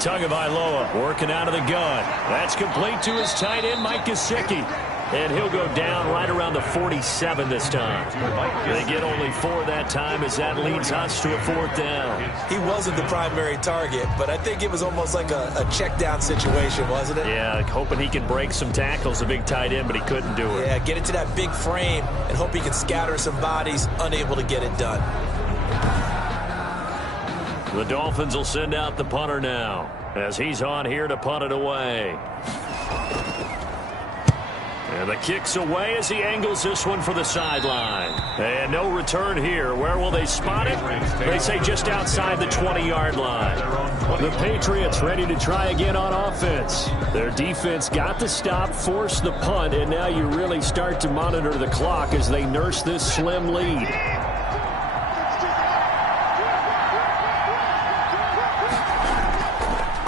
Tagovailoa working out of the gun. That's complete to his tight end, Mike Gesicki. And he'll go down right around the 47 this time. They get only 4 that time as that leads us to a 4th down. He wasn't the primary target, but I think it was almost like a check down situation, wasn't it? Yeah, hoping he can break some tackles, a big tight end, but he couldn't do it. Yeah, get it to that big frame and hope he can scatter some bodies, unable to get it done. The Dolphins will send out the punter now as he's on here to punt it away. And the kick's away as he angles this one for the sideline. And no return here. Where will they spot it? They say just outside the 20-yard line. The Patriots ready to try again on offense. Their defense got the stop, forced the punt, and now you really start to monitor the clock as they nurse this slim lead.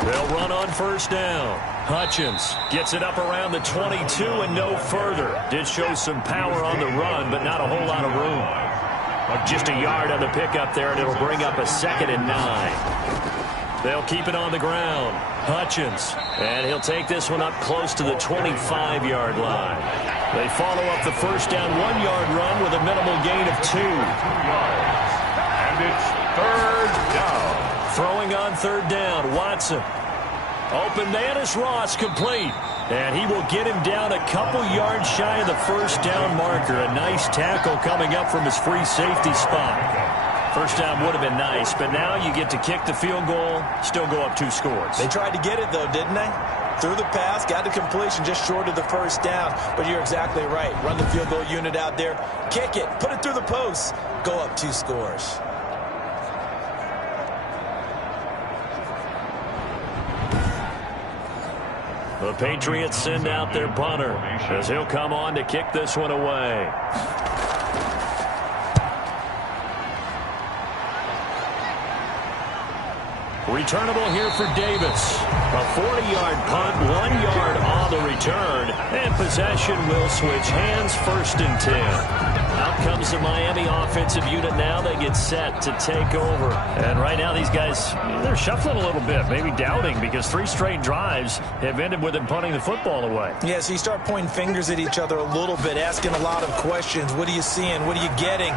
They'll run on first down. Hutchins gets it up around the 22 and no further. Did show some power on the run, but not a whole lot of room. Just a yard on the pickup there, and it'll bring up a 2nd and 9. They'll keep it on the ground. Hutchins, and he'll take this one up close to the 25-yard line. They follow up the first down 1-yard run with a minimal gain of 2. And it's 3rd down. Throwing on 3rd down, Watson. Open man is Ross, complete. And he will get him down a couple yards shy of the first down marker. A nice tackle coming up from his free safety spot. First down would have been nice, but now you get to kick the field goal, still go up 2 scores. They tried to get it, though, didn't they? Threw the pass, got the completion just short of the first down. But you're exactly right. Run the field goal unit out there, kick it, put it through the post, go up 2 scores. The Patriots send out their punter as he'll come on to kick this one away. Returnable here for Davis. A 40-yard punt, 1 yard on the return, and possession will switch hands, 1st and 10. Out comes the Miami offensive unit now. They get set to take over. And right now these guys, they're shuffling a little bit, maybe doubting, because 3 straight drives have ended with them punting the football away. Yeah, so you start pointing fingers at each other a little bit, asking a lot of questions. What are you seeing? What are you getting?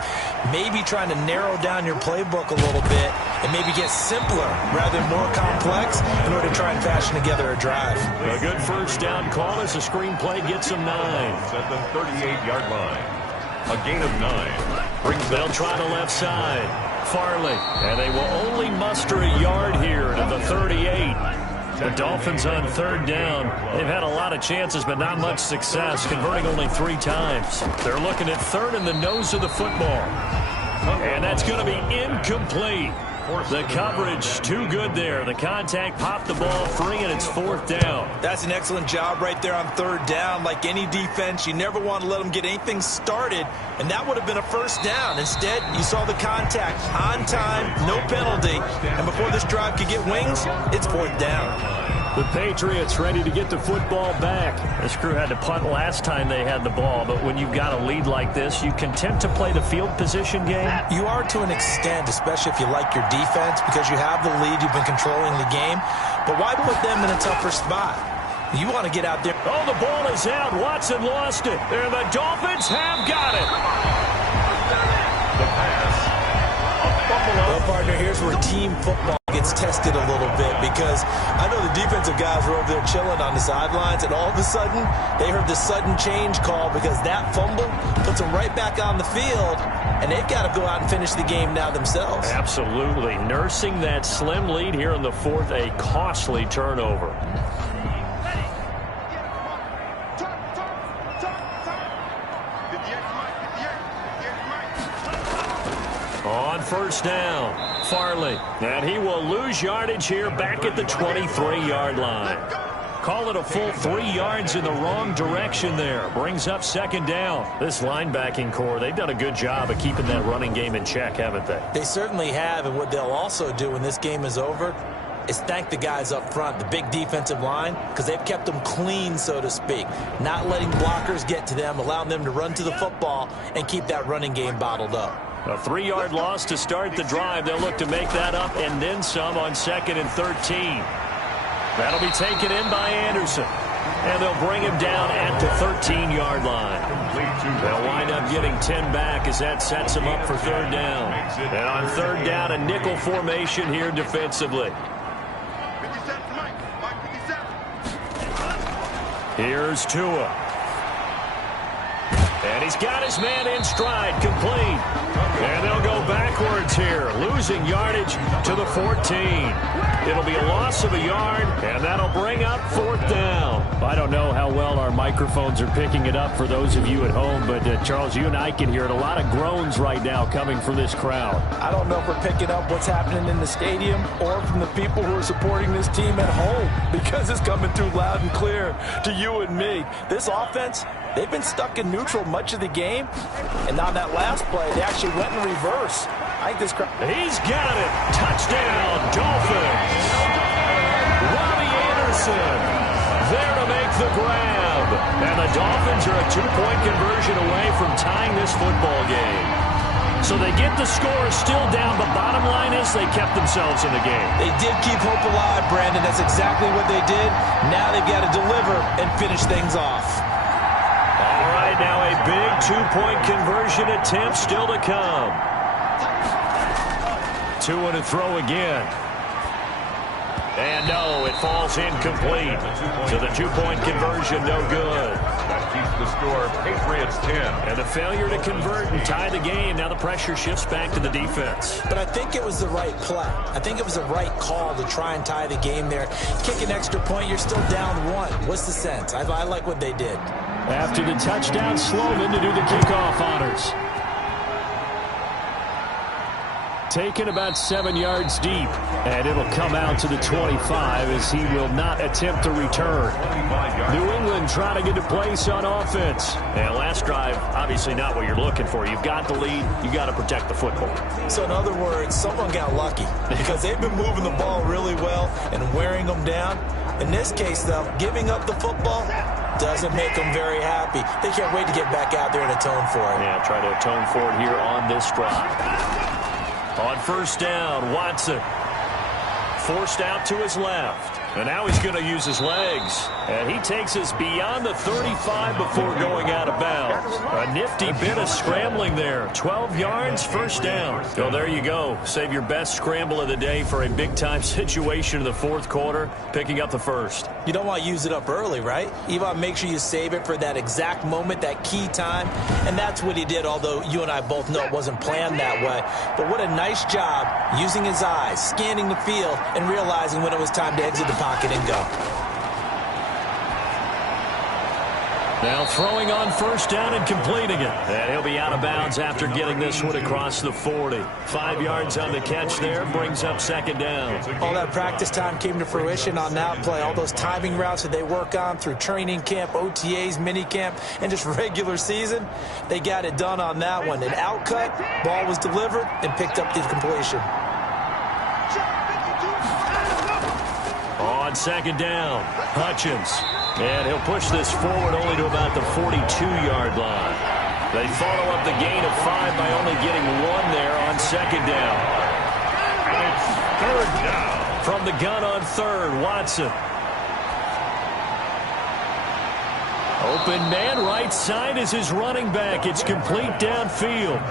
Maybe trying to narrow down your playbook a little bit and maybe get simpler rather than more complex in order to try and fashion together a drive. A good first down call as the screenplay gets them 9. At the 38-yard line. A gain of 9. They'll try the left side. Farley. And they will only muster a yard here to the 38. The Dolphins on 3rd down. They've had a lot of chances, but not much success, converting only 3 times. They're looking at 3rd in the nose of the football. And that's going to be incomplete. The coverage too good there. The contact popped the ball free, and it's 4th down. That's an excellent job right there on 3rd down. Like any defense, you never want to let them get anything started, and that would have been a 1st down. Instead, you saw the contact on time, no penalty, and before this drive could get wings, it's 4th down. The Patriots ready to get the football back. This crew had to punt last time they had the ball, but when you've got a lead like this, you content to play the field position game? You are to an extent, especially if you like your defense, because you have the lead, you've been controlling the game. But why put them in a tougher spot? You want to get out there. Oh, the ball is out. Watson lost it. And the Dolphins have got it. The pass. A fumble. Well, partner, here's where team football gets tested a little bit, because I know the defensive guys were over there chilling on the sidelines, and all of a sudden they heard the sudden change call because that fumble puts them right back on the field, and they've got to go out and finish the game now themselves. Absolutely. Nursing that slim lead here in the 4th, a costly turnover. On 1st down, Farley, and he will lose yardage here back at the 23-yard line. Call it a full 3 yards in the wrong direction there. Brings up 2nd down. This linebacking core, they've done a good job of keeping that running game in check, haven't they? They certainly have, and what they'll also do when this game is over is thank the guys up front, the big defensive line, because they've kept them clean, so to speak, not letting blockers get to them, allowing them to run to the football and keep that running game bottled up. A 3-yard loss to start the drive. They'll look to make that up and then some on 2nd and 13. That'll be taken in by Anderson. And they'll bring him down at the 13-yard line. They'll wind up getting 10 back as that sets them up for 3rd down. And on 3rd down, a nickel formation here defensively. Here's Tua. And he's got his man in stride, complete. And they'll go backwards here, losing yardage to the 14. It'll be a loss of a yard, and that'll bring up 4th down. I don't know how well our microphones are picking it up for those of you at home, but Charles, you and I can hear it. A lot of groans right now coming from this crowd. I don't know if we're picking up what's happening in the stadium or from the people who are supporting this team at home, because it's coming through loud and clear to you and me. This offense, they've been stuck in neutral much of the game, and on that last play, they actually went in reverse. I think this crowd... He's got it. Touchdown, Dolphins. Robbie Anderson there to make the grab. And the Dolphins are a 2-point conversion away from tying this football game. So they get the score still down, but bottom line is they kept themselves in the game. They did keep hope alive, Brandon. That's exactly what they did. Now they've got to deliver and finish things off. All right, now a big 2-point conversion attempt still to come. 2 and a throw again. And no, it falls incomplete. So the 2-point conversion, no good. That keeps the score, Patriots 10. And a failure to convert and tie the game. Now the pressure shifts back to the defense. But I think it was the right play. I think it was the right call to try and tie the game there. Kick an extra point, you're still down 1. What's the sense? I like what they did. After the touchdown, Sloman to do the kickoff honors. Taken about 7 yards deep, and it'll come out to the 25 as he will not attempt to return. New England trying to get a place on offense. And last drive, obviously not what you're looking for. You've got the lead. You've got to protect the football. So in other words, someone got lucky because they've been moving the ball really well and wearing them down. In this case, though, giving up the football doesn't make them very happy. They can't wait to get back out there and atone for it. Yeah, try to atone for it here on this drive. On 1st down, Watson forced out to his left. And now he's going to use his legs. And he takes us beyond the 35 before going out of bounds. A nifty bit of scrambling there. 12 yards, 1st down. So there you go. Save your best scramble of the day for a big-time situation in the 4th quarter, picking up the 1st. You don't want to use it up early, right? You want to make sure you save it for that exact moment, that key time. And that's what he did, although you and I both know it wasn't planned that way. But what a nice job using his eyes, scanning the field, and realizing when it was time to exit the pocket and go. Now throwing on 1st down and completing it. And he'll be out of bounds after getting this one across the 40. 5 yards on the catch there, brings up 2nd down. All that practice time came to fruition on that play. All those timing routes that they work on through training camp, OTAs, mini camp, and just regular season, they got it done on that one. An outcut, ball was delivered, and picked up the completion. On 2nd down, Hutchins. And he'll push this forward only to about the 42-yard line. They follow up the gain of 5 by only getting 1 there on 2nd down. And it's 3rd down. From the gun on 3rd, Watson. Open man, right side is his running back. It's complete downfield.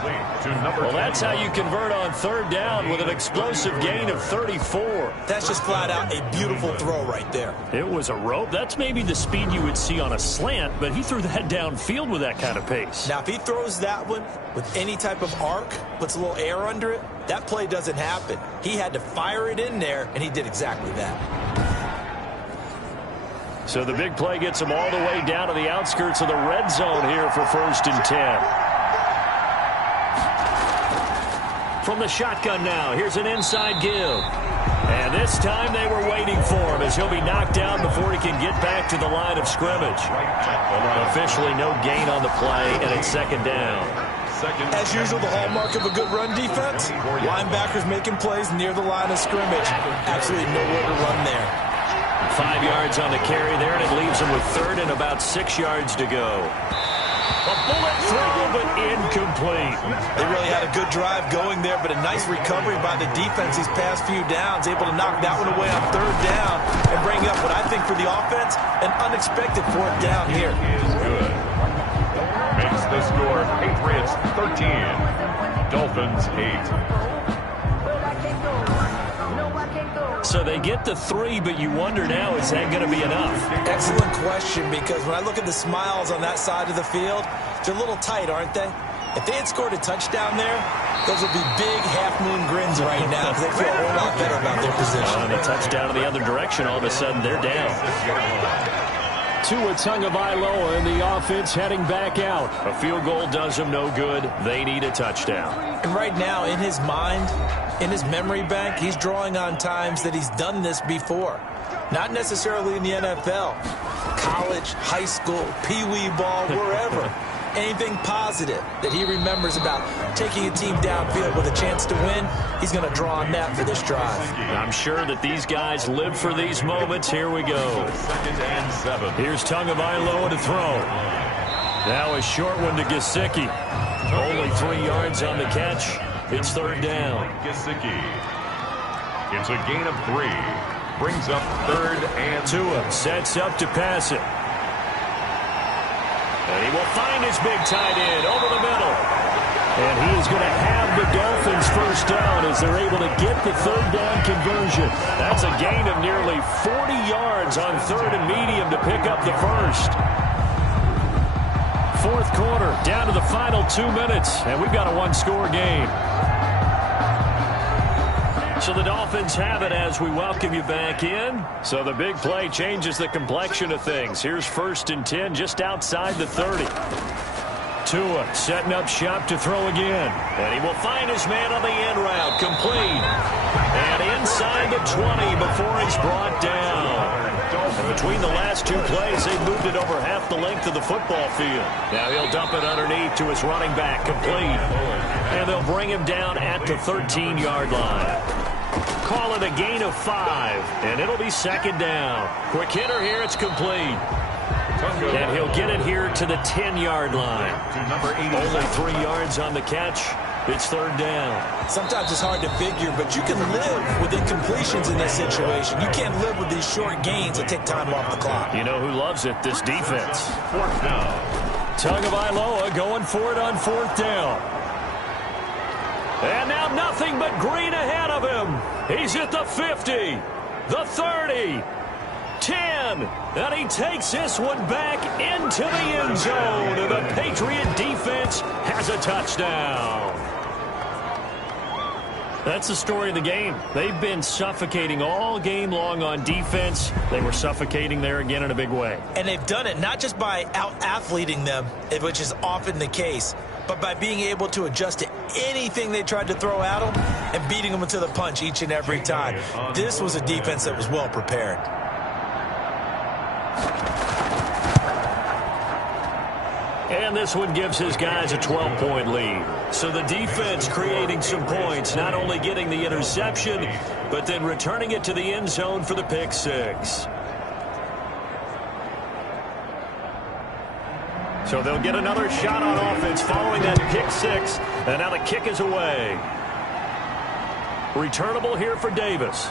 Well, that's how you convert on 3rd down with an explosive gain of 34. That's just flat out a beautiful throw right there. It was a rope. That's maybe the speed you would see on a slant, but he threw that downfield with that kind of pace. Now, if he throws that one with any type of arc, puts a little air under it, that play doesn't happen. He had to fire it in there, and he did exactly that. So the big play gets him all the way down to the outskirts of the red zone here for 1st and 10. From the shotgun now, here's an inside give. And this time they were waiting for him as he'll be knocked down before he can get back to the line of scrimmage. Officially no gain on the play, and it's 2nd down. As usual, the hallmark of a good run defense, linebackers making plays near the line of scrimmage. Absolutely nowhere to run there. 5 yards on the carry there, and it leaves him with 3rd and about 6 yards to go. A bullet throw, but incomplete. They really had a good drive going there, but a nice recovery by the defense these past few downs, able to knock that one away on 3rd down and bring up what I think for the offense, an unexpected 4th down here. Is good. Makes the score Patriots 13, Dolphins 8. So they get the 3, but you wonder now, is that going to be enough? Excellent question, because when I look at the smiles on that side of the field, They're a little tight, aren't they? If they had scored a touchdown there, those would be big half-moon grins right now because they feel a whole lot better about their position. And a touchdown in the other direction, all of a sudden they're down. Tua Tagovailoa and the offense heading back out. A field goal does them no good. They need a touchdown. And right now, in his mind, in his memory bank, he's drawing on times that he's done this before. Not necessarily in the NFL. College, high school, pee-wee ball, wherever. Anything positive that he remembers about taking a team downfield with a chance to win, he's going to draw on that for this drive. I'm sure that these guys live for these moments. Here we go. 2nd and 7. Here's Tagovailoa to throw. Now a short one to Gesicki. Only 3 yards on the catch. It's 3rd down. Gesicki. It's a gain of 3. Brings up 3rd and Tua sets up to pass it. And he will find his big tight end over the middle. And he is going to have the Dolphins first down as they're able to get the 3rd down conversion. That's a gain of nearly 40 yards on 3rd and medium to pick up the first. 4th quarter, down to the final 2 minutes, and we've got a 1-score game. So the Dolphins have it as we welcome you back in. So the big play changes the complexion of things. Here's 1st and 10 just outside the 30. Tua setting up shop to throw again. And he will find his man on the end route. Complete. And inside the 20 before he's brought down. And between the last 2 plays, they've moved it over half the length of the football field. Now he'll dump it underneath to his running back. Complete. And they'll bring him down at the 13-yard line. Call it a gain of 5, and it'll be 2nd down. Quick hitter here, it's complete. And he'll get it here to the 10-yard line. Only 3 yards on the catch. It's 3rd down. Sometimes it's hard to figure, but you can live with incompletions in this situation. You can't live with these short gains that take time off the clock. You know who loves it? This defense. 4th down. Tagovailoa going for it on 4th down. And now nothing but green ahead of him. He's at the 50, the 30, 10, and he takes this one back into the end zone. And the Patriot defense has a touchdown. That's the story of the game. They've been suffocating all game long on defense. They were suffocating there again in a big way. And they've done it not just by out-athleting them, which is often the case, but by being able to adjust to anything they tried to throw at them and beating them into the punch each and every time. This was a defense that was well prepared. And this one gives his guys a 12-point lead. So the defense creating some points, not only getting the interception, but then returning it to the end zone for the pick 6. So they'll get another shot on offense following that pick 6. And now the kick is away. Returnable here for Davis.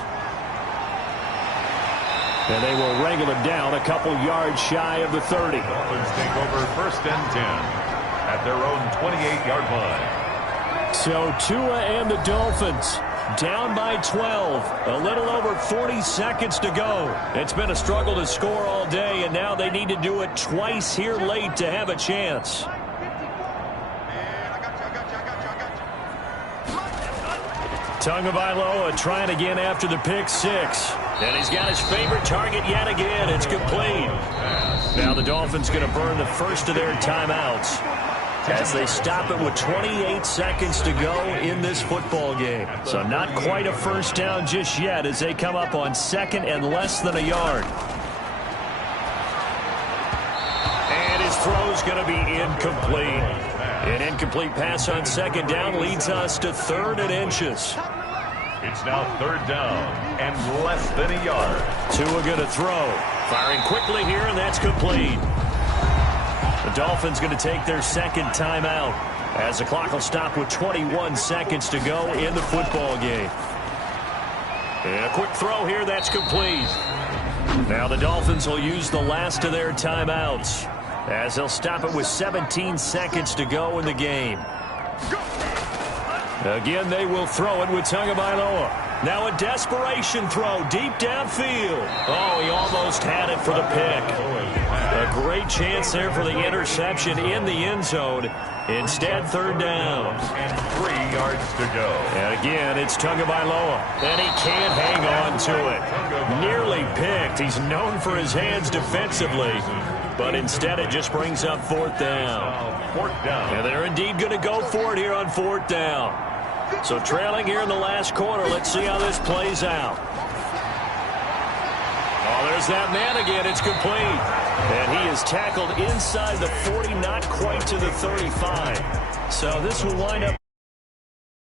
And they will wrangle him down a couple yards shy of the 30. Dolphins take over 1st and 10 at their own 28-yard line. So Tua and the Dolphins down by 12. A little over 40 seconds to go. It's been a struggle to score all day, and now they need to do it twice here late to have a chance. Tagovailoa trying again after the pick 6. And he's got his favorite target yet again. It's complete. Now the Dolphins going to burn the first of their timeouts as they stop it with 28 seconds to go in this football game. So not quite a first down just yet as they come up on 2nd and less than a yard. And his throw's going to be incomplete. An incomplete pass on 2nd down leads us to 3rd and inches. It's now 3rd down and less than a yard. Tua going to throw. Firing quickly here, and that's complete. The Dolphins going to take their 2nd timeout as the clock will stop with 21 seconds to go in the football game. And a quick throw here, that's complete. Now the Dolphins will use the last of their timeouts as they'll stop it with 17 seconds to go in the game. Again, they will throw it with Tagovailoa. Now a desperation throw deep downfield. Oh, he almost had it for the pick. A great great chance there for the interception in the end zone. Instead, third down. And 3 yards to go. And again, it's Tagovailoa. And he can't hang on to it. Nearly picked. He's known for his hands defensively. But instead, it just brings up fourth down. Fourth down. And they're indeed going to go for it here on fourth down. So trailing here in the last quarter. Let's see how this plays out. Oh, there's that man again. It's complete. And he is tackled inside the 40, not quite to the 35. So this will wind up